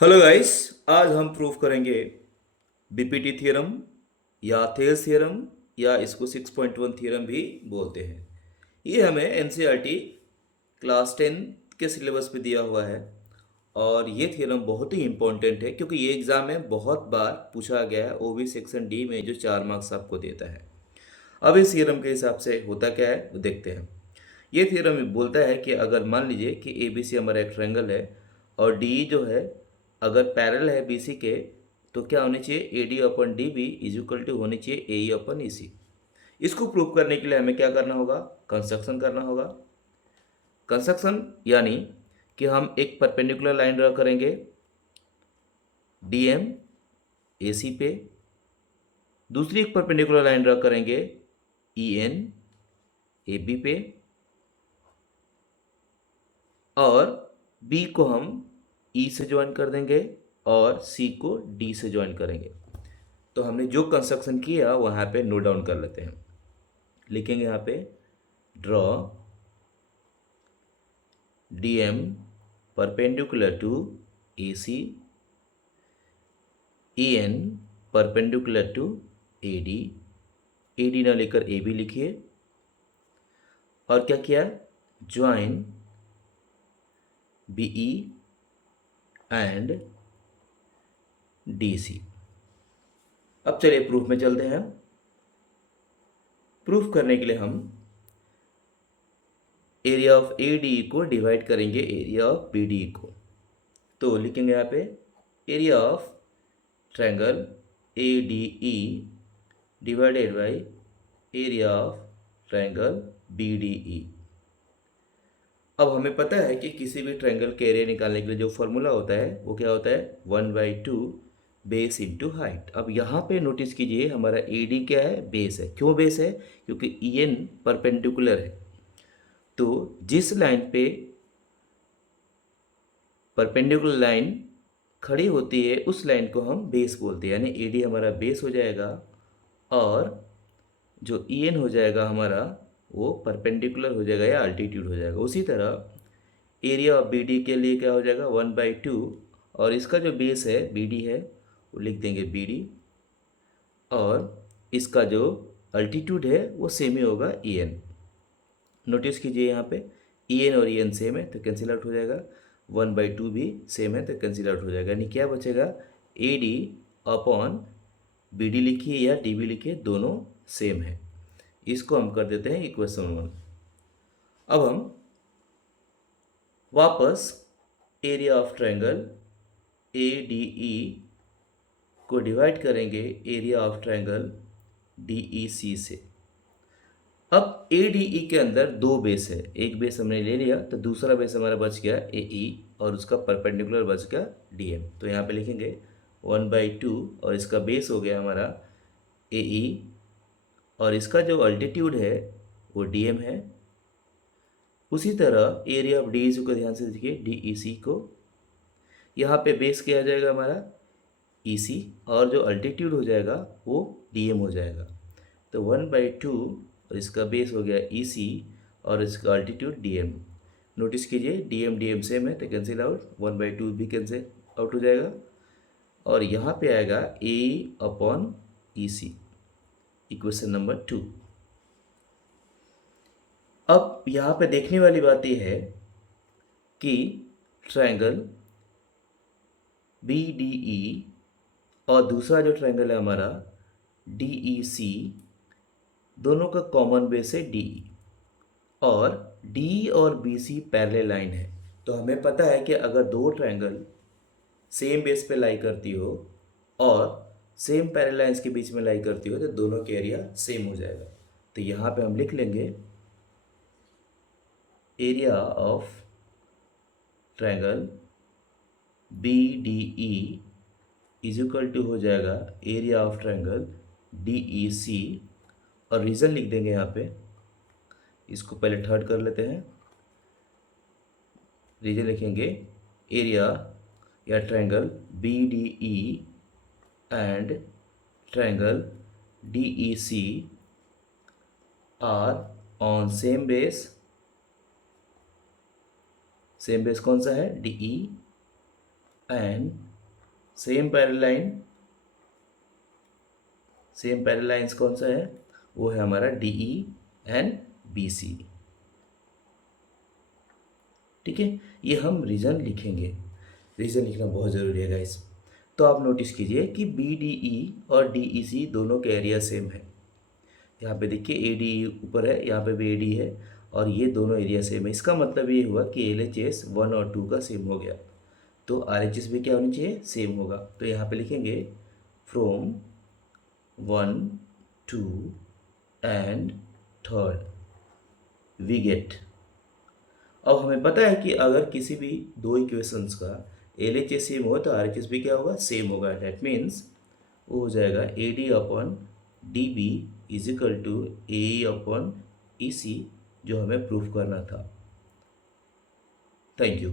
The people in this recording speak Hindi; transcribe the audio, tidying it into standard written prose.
Hello guys. आज हम प्रूव करेंगे बीपीटी थ्योरम या थेल्स थ्योरम या इसको 6.1 थ्योरम भी बोलते हैं। ये हमें एनसीईआरटी क्लास 10 के सिलेबस पे दिया हुआ है और ये थ्योरम बहुत ही इम्पोर्टेंट है क्योंकि ये एग्ज़ाम में बहुत बार पूछा गया है। ओबी सेक्शन डी में जो 4 मार्क्स आपको देता है। अब इस थ्योरम के हिसाब से होता क्या है वो देखते हैं। ये थ्योरम बोलता है कि अगर मान लीजिए कि ए बी सी हमारा एक ट्रायंगल है और डी जो है अगर पैरेलल है बी सी के, तो क्या होनी चाहिए, A D upon D B is equal to होनी चाहिए ए ई अपन ई सी। इसको प्रूव करने के लिए हमें क्या करना होगा, कंस्ट्रक्शन करना होगा। कंस्ट्रक्शन यानी कि हम एक परपेंडिकुलर लाइन ड्रा करेंगे डी एम ए सी पे, दूसरी एक परपेंडिकुलर लाइन ड्रा करेंगे ई एन ए बी पे, और बी को हम ई से ज्वाइन कर देंगे और सी को डी से ज्वाइन करेंगे। तो हमने जो कंस्ट्रक्शन किया वहाँ पे नोट डाउन कर लेते हैं। लिखेंगे यहाँ पे draw D M perpendicular to A C, E N perpendicular to A D ना लेकर ए बी लिखिए, और क्या किया, join B E and D C. अब चलिए प्रूफ में चलते हैं। प्रूफ करने के लिए हम एरिया ऑफ ए डी को डिवाइड करेंगे एरिया ऑफ बी डी को। तो लिखेंगे यहाँ पे area of triangle A D E divided by area of triangle B D E. अब हमें पता है कि किसी भी ट्रायंगल के एरिया निकालने के लिए जो फॉर्मूला होता है वो क्या होता है, 1/2 बेस इंटू हाइट। अब यहाँ पे नोटिस कीजिए हमारा ए डी क्या है, बेस है। क्यों बेस है, क्योंकि ई एन परपेंडिकुलर है। तो जिस लाइन पे परपेंडिकुलर लाइन खड़ी होती है उस लाइन को हम बेस बोलते हैं, यानी ए डी हमारा बेस हो जाएगा और जो ई एन हो जाएगा हमारा वो परपेंडिकुलर हो जाएगा या अल्टीट्यूड हो जाएगा। उसी तरह एरिया ऑफ बी डी के लिए क्या हो जाएगा, 1/2, और इसका जो बेस है बी डी है वो लिख देंगे बी डी, और इसका जो अल्टीट्यूड है वो सेम ही होगा ई एन। नोटिस कीजिए यहाँ पे ई एन और ई एन सेम है तो कैंसिल आउट हो जाएगा, 1/2 भी सेम है तो कैंसिल आउट हो जाएगा, यानी क्या बचेगा, A D upon B D लिखिए या डी बी लिखिए, दोनों सेम है। इसको हम कर देते हैं इक्वेशन 1। अब हम वापस area of triangle A D E को डिवाइड करेंगे area of triangle D E C से। अब ए डी ई के अंदर दो बेस है, एक बेस हमने ले लिया तो दूसरा बेस हमारा बच गया ए ई और उसका परपेंडिकुलर बच गया डी एम। तो यहाँ पे लिखेंगे 1/2 और इसका बेस हो गया हमारा ए ई और इसका जो अल्टीट्यूड है वो डी एम है। उसी तरह एरिया ऑफ डी ई सी को ध्यान से देखिए, डी ई सी को यहाँ पे बेस किया जाएगा हमारा ई सी और जो अल्टीट्यूड हो जाएगा वो डी एम हो जाएगा। तो 1/2 और इसका बेस हो गया ई सी और इसका अल्टीट्यूड डी एम। नोटिस कीजिए डी एम सेम है तो कैंसिल आउट, 1/2 भी कैंसिल आउट हो जाएगा और यहाँ पे आएगा ए अपॉन ई सी, इक्वेशन नंबर 2। अब यहाँ पे देखने वाली बात यह है कि ट्रायंगल बी डी ई और दूसरा जो ट्रायंगल है हमारा डी ई सी, दोनों का कॉमन बेस है डी ई और डी और बी सी पैरेलल लाइन है। तो हमें पता है कि अगर दो ट्रायंगल सेम बेस पे लाई करती हो और सेम पैरेलल लाइंस के बीच में लाई करती हो तो दोनों के एरिया सेम हो जाएगा। तो यहाँ पे हम लिख लेंगे area of triangle B D E is equal to हो जाएगा area of triangle D E C, और रीज़न लिख देंगे यहाँ पे। इसको पहले थर्ड कर लेते हैं, रीजन लिखेंगे एरिया या triangle B D E and triangle D E C are on same base. Same base कौन सा है, D E, and same parallel lines कौन सा है? वो है हमारा D E and B C. ठीक है, ये हम रीजन लिखेंगे। रीजन लिखना बहुत ज़रूरी है गाइस। तो आप नोटिस कीजिए कि बी डी ई और डी ई सी दोनों के एरिया सेम है। यहाँ पे देखिए ए डी ई ऊपर है, यहाँ पे भी ए डी है, और ये दोनों एरिया सेम है। इसका मतलब ये हुआ कि एल एच एस 1 और 2 का सेम हो गया, तो आर एच एस भी क्या होनी चाहिए? सेम होगा। तो यहाँ पे लिखेंगे from 1 2 and third we get. अब हमें पता है कि अगर किसी भी दो इक्वेशंस का एल एच एस सेम हो तो आर एच एस भी क्या होगा? सेम होगा। डैट मीन्स वो हो जाएगा A D upon D B is equal to A upon E C, जो हमें प्रूफ करना था। Thank you.